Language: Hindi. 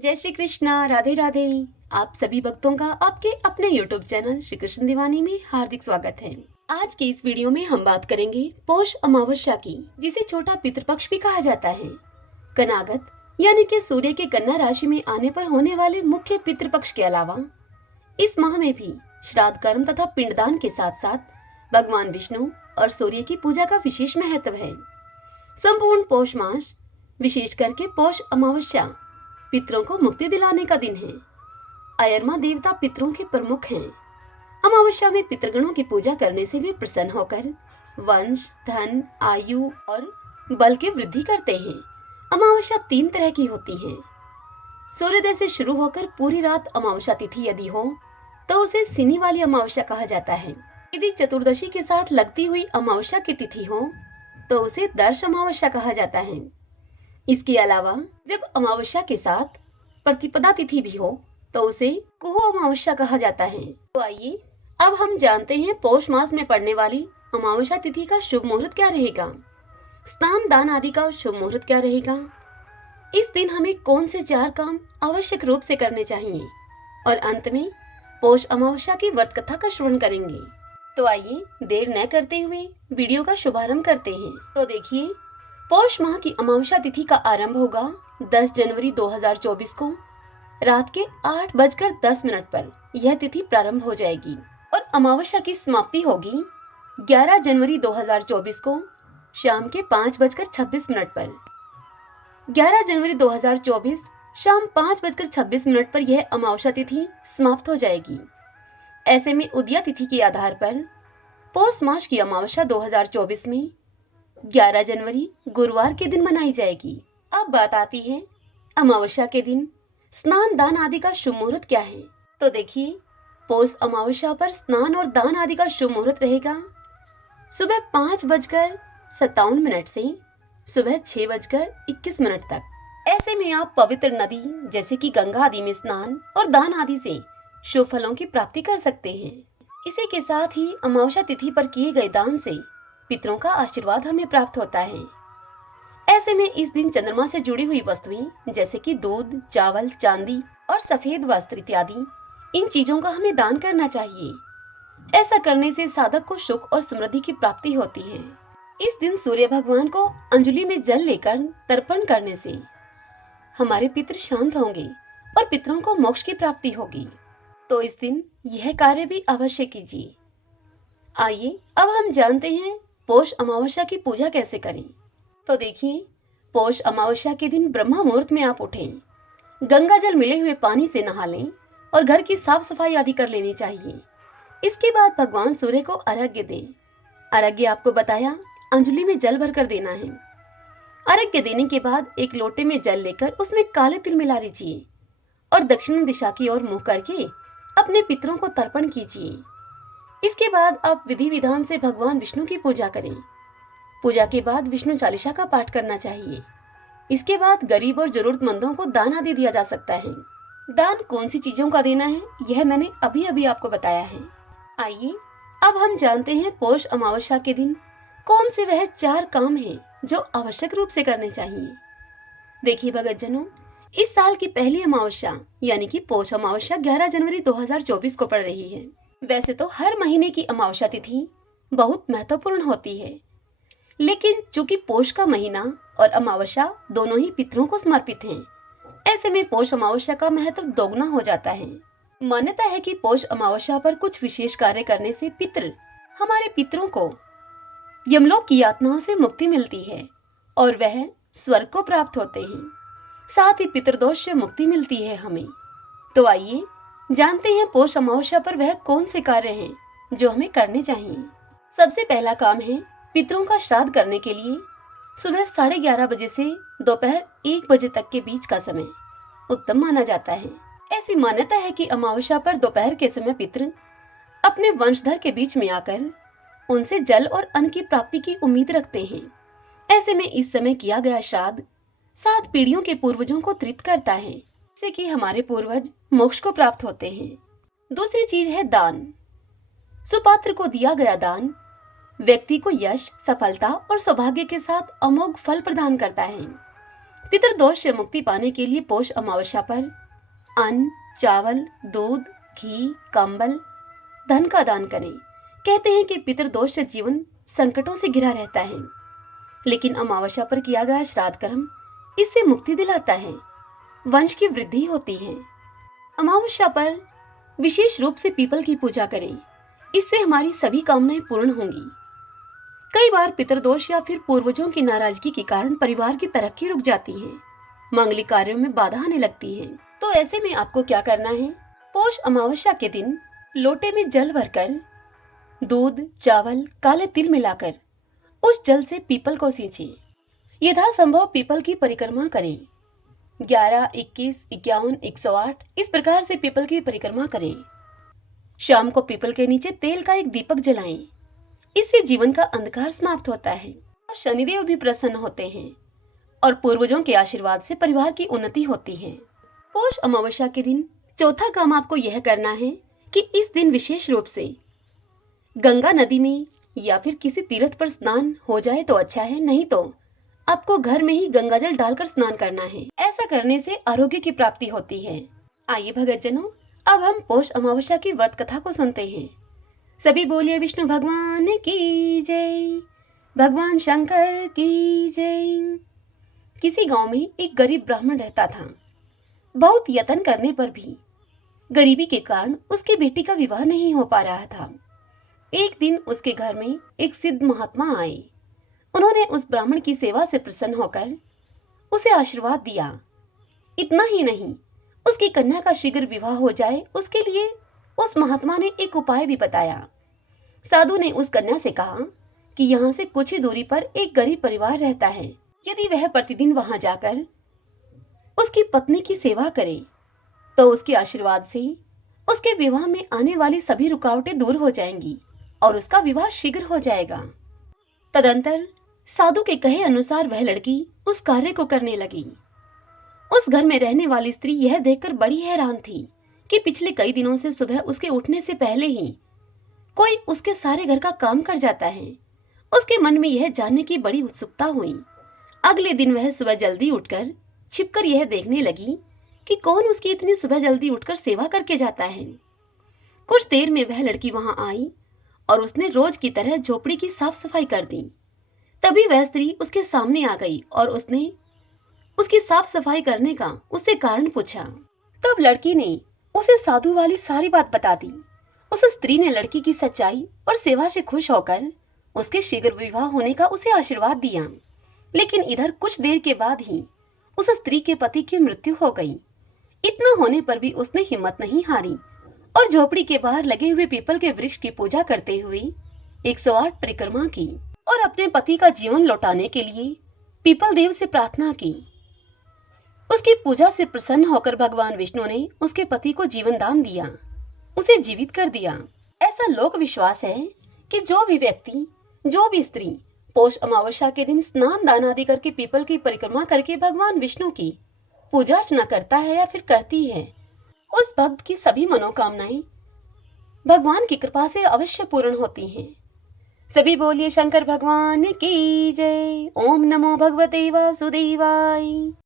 जय श्री कृष्णा, राधे राधे। आप सभी भक्तों का आपके अपने YouTube चैनल श्री कृष्ण दीवानी में हार्दिक स्वागत है। आज की इस वीडियो में हम बात करेंगे पौष अमावस्या की, जिसे छोटा पितृपक्ष भी कहा जाता है। कनागत यानी कि सूर्य के कन्या राशि में आने पर होने वाले मुख्य पितृपक्ष के अलावा इस माह में भी श्राद्ध कर्म तथा पिंडदान के साथ साथ भगवान विष्णु और सूर्य की पूजा का विशेष महत्व है। संपूर्ण पौष मास, विशेष करके पौष अमावस्या, पितरों को मुक्ति दिलाने का दिन है। अयरमा देवता पितरों के प्रमुख हैं। अमावस्या में पितृगणों की पूजा करने से वे प्रसन्न होकर वंश, धन, आयु और बल की वृद्धि करते हैं। अमावस्या 3 तरह की होती है। सूर्योदय से शुरू होकर पूरी रात अमावस्या तिथि यदि हो तो उसे सिनी वाली अमावस्या कहा जाता है। यदि चतुर्दशी के साथ लगती हुई अमावस्या की तिथि हो तो उसे दर्श अमावस्या कहा जाता है। इसके अलावा जब अमावस्या के साथ प्रतिपदा तिथि भी हो तो उसे कुहू अमावस्या कहा जाता है। तो आइए अब हम जानते हैं पौष मास में पड़ने वाली अमावस्या तिथि का शुभ मुहूर्त क्या रहेगा, स्नान दान आदि का शुभ मुहूर्त क्या रहेगा, इस दिन हमें कौन से 4 काम आवश्यक रूप से करने चाहिए और अंत में पौष अमावस्या की व्रत कथा का श्रवण करेंगे। तो आइए देर न करते हुए वीडियो का शुभारंभ करते हैं। तो देखिए, पौष माह की अमावस्या तिथि का आरंभ होगा 10 जनवरी 2024 को रात के 8:10 पर यह तिथि प्रारंभ हो जाएगी और अमावस्या की समाप्ति होगी 11 जनवरी 2024 को शाम के 5:26 पर। 11 जनवरी 2024 शाम 5:26 पर यह अमावस्या तिथि समाप्त हो जाएगी। ऐसे में उदया तिथि के आधार पर पौष मास की अमावस्या 2024 में 11 जनवरी गुरुवार के दिन मनाई जाएगी। अब बात आती है अमावस्या के दिन स्नान दान आदि का शुभ मुहूर्त क्या है। तो देखिए, पौष अमावस्या पर स्नान और दान आदि का शुभ मुहूर्त रहेगा सुबह 5:57 से सुबह 6:21 तक। ऐसे में आप पवित्र नदी जैसे कि गंगा आदि में स्नान और दान आदि से शुभ फलों की प्राप्ति कर सकते हैं। इसी के साथ ही अमावस्या तिथि पर किए गए दान से पितरों का आशीर्वाद हमें प्राप्त होता है। ऐसे में इस दिन चंद्रमा से जुड़ी हुई वस्तुएं जैसे कि दूध, चावल, चांदी और सफेद वस्त्र इत्यादि, इन चीजों का हमें दान करना चाहिए। ऐसा करने से साधक को सुख और समृद्धि की प्राप्ति होती है। इस दिन सूर्य भगवान को अंजलि में जल लेकर तर्पण करने से हमारे पितृ शांत होंगे और पितरों को मोक्ष की प्राप्ति होगी। तो इस दिन यह कार्य भी अवश्य कीजिए। आइए अब हम जानते हैं पौष अमावस्या की पूजा कैसे करें। तो देखिए, पौष अमावस्या के दिन ब्रह्म मुहूर्त में आप उठें, गंगा जल मिले हुए पानी से नहा लें और घर की साफ सफाई आदि कर लेनी चाहिए। इसके बाद भगवान सूर्य को अर्घ्य दें। अर्घ्य आपको बताया अंजलि में जल भर कर देना है। अर्घ्य देने के बाद एक लोटे में जल लेकर उसमें काले तिल मिला लीजिए और दक्षिण दिशा की ओर मुंह करके अपने पितरों को तर्पण कीजिए। इसके बाद आप विधि विधान से भगवान विष्णु की पूजा करें। पूजा के बाद विष्णु चालीसा का पाठ करना चाहिए। इसके बाद गरीब और जरूरतमंदों को दान आदि दिया जा सकता है। दान कौन सी चीजों का देना है यह मैंने अभी अभी आपको बताया है। आइए अब हम जानते हैं पौष अमावस्या के दिन कौन से वह 4 काम हैं जो आवश्यक रूप से करने चाहिए। देखिए भगतजनों, इस साल की पहली अमावस्या यानी कि पौष अमावस्या 11 जनवरी 2024 को पड़ रही है। वैसे तो हर महीने की अमावस्या तिथि बहुत महत्वपूर्ण होती है, लेकिन चूंकि पौष का महीना और अमावस्या दोनों ही पितरों को समर्पित हैं, ऐसे में पौष अमावस्या का महत्व दोगुना हो जाता है। मान्यता है कि पौष अमावस्या पर कुछ विशेष कार्य करने से हमारे पितरों को यमलोक की यातनाओं से मुक्ति मिलती है और वह स्वर्ग को प्राप्त होते हैं। साथ ही पितृदोष से मुक्ति मिलती है हमें। तो आइए जानते हैं पौष अमावस्या पर वह कौन से कार्य हैं जो हमें करने चाहिए। सबसे पहला काम है पितरों का श्राद्ध करने के लिए सुबह 11:30 बजे से दोपहर 1 बजे तक के बीच का समय उत्तम माना जाता है। ऐसी मान्यता है कि अमावस्या पर दोपहर के समय पितृ अपने वंशधर के बीच में आकर उनसे जल और अन्न की प्राप्ति की उम्मीद रखते हैं। ऐसे में इस समय किया गया श्राद्ध 7 पीढ़ियों के पूर्वजों को तृप्त करता है, जिससे कि हमारे पूर्वज मोक्ष को प्राप्त होते हैं। दूसरी चीज है दान। सुपात्र को दिया गया दान व्यक्ति को यश, सफलता और सौभाग्य के साथ अमोघ फल प्रदान करता है। पितृदोष से मुक्ति पाने के लिए पौष अमावस्या पर अन्न, चावल, दूध, घी, कंबल, धन का दान करें। कहते हैं कि पितृदोष से जीवन संकटों से घिरा रहता है, लेकिन अमावस्या पर किया गया श्राद्ध कर्म इससे मुक्ति दिलाता है, वंश की वृद्धि होती है। अमावस्या पर विशेष रूप से पीपल की पूजा करें, इससे हमारी सभी कामनाएं पूर्ण होंगी। कई बार पितृदोष या फिर पूर्वजों की नाराजगी के कारण परिवार की तरक्की रुक जाती है, मांगलिक कार्यों में बाधा आने लगती है। तो ऐसे में आपको क्या करना है? पौष अमावस्या के दिन लोटे में जल भरकर दूध, चावल, काले तिल मिलाकर उस जल से पीपल को सींचें। यथासंभव पीपल की परिक्रमा करें। 11, 21, 51, 108 इस प्रकार से पीपल की परिक्रमा करें। शाम को पीपल के नीचे तेल का एक दीपक जलाएं। इससे जीवन का अंधकार समाप्त होता है और शनिदेव भी प्रसन्न होते हैं और पूर्वजों के आशीर्वाद से परिवार की उन्नति होती है। पौष अमावस्या के दिन चौथा काम आपको यह करना है कि इस दिन विशेष रूप से गंगा नदी में या फिर किसी तीर्थ पर स्नान हो जाए तो अच्छा है, नहीं तो आपको घर में ही गंगाजल डालकर स्नान करना है। ऐसा करने से आरोग्य की प्राप्ति होती है। आइए भगतजनों, अब हम पौष अमावस्या की व्रत कथा को सुनते हैं। सभी बोलिए विष्णु भगवान की जय, भगवान शंकर की जय। किसी गांव में एक गरीब ब्राह्मण रहता था। बहुत यत्न करने पर भी गरीबी के कारण उसकी बेटी का विवाह नहीं हो पा रहा था। एक दिन उसके घर में एक सिद्ध महात्मा आए। उन्होंने उस ब्राह्मण की सेवा से प्रसन्न होकर उसे आशीर्वाद दिया। इतना ही नहीं, उसकी कन्या का शीघ्र विवाह हो जाए उसके लिए उस महात्मा ने एक उपाय भी बताया। साधु ने उस कन्या से कहा कि यहाँ से कुछ ही दूरी पर एक गरीब परिवार रहता है। यदि वह प्रतिदिन वहां जाकर उसकी पत्नी की सेवा करे तो उसके आशीर्वाद से उसके विवाह में आने वाली सभी रुकावटें दूर हो जाएंगी और उसका विवाह शीघ्र हो जाएगा। तदंतर साधु के कहे अनुसार वह लड़की उस कार्य को करने लगी। उस घर में रहने वाली स्त्री यह देखकर बड़ी हैरान थी कि पिछले कई दिनों से सुबह उसके उठने से पहले ही कोई उसके सारे घर का काम कर जाता है। उसके मन में यह जानने की बड़ी उत्सुकता हुई। अगले दिन वह सुबह जल्दी उठकर छिपकर यह देखने लगी कि कौन उसकी इतनी सुबह जल्दी उठकर सेवा करके जाता है। कुछ देर में वह लड़की वहां आई और उसने रोज की तरह झोपड़ी की साफ सफाई कर दी। तभी वह स्त्री उसके सामने आ गई और उसने उसकी साफ सफाई करने का उससे कारण पूछा। तब लड़की ने उसे साधु वाली सारी बात बता दी। उस स्त्री ने लड़की की सच्चाई और सेवा से खुश होकर उसके शीघ्र विवाह होने का उसे आशीर्वाद दिया। लेकिन इधर कुछ देर के बाद ही उस स्त्री के पति की मृत्यु हो गई। इतना होने पर भी उसने हिम्मत नहीं हारी और झोपड़ी के बाहर लगे हुए पीपल के वृक्ष की पूजा करते हुए 108 परिक्रमा की और अपने पति का जीवन लौटाने के लिए पीपल देव से प्रार्थना की। उसकी पूजा से प्रसन्न होकर भगवान विष्णु ने उसके पति को जीवन दान दिया, उसे जीवित कर दिया। ऐसा लोक विश्वास है कि जो भी व्यक्ति, जो भी स्त्री पौष अमावस्या के दिन स्नान दान आदि करके पीपल की परिक्रमा करके भगवान विष्णु की पूजा अर्चना करता है या फिर करती है, उस भक्त की सभी मनोकामनाएं भगवान की कृपा से अवश्य पूर्ण होती हैं। सभी बोलिए शंकर भगवान की जय। ओम नमो भगवते वासुदेवाय।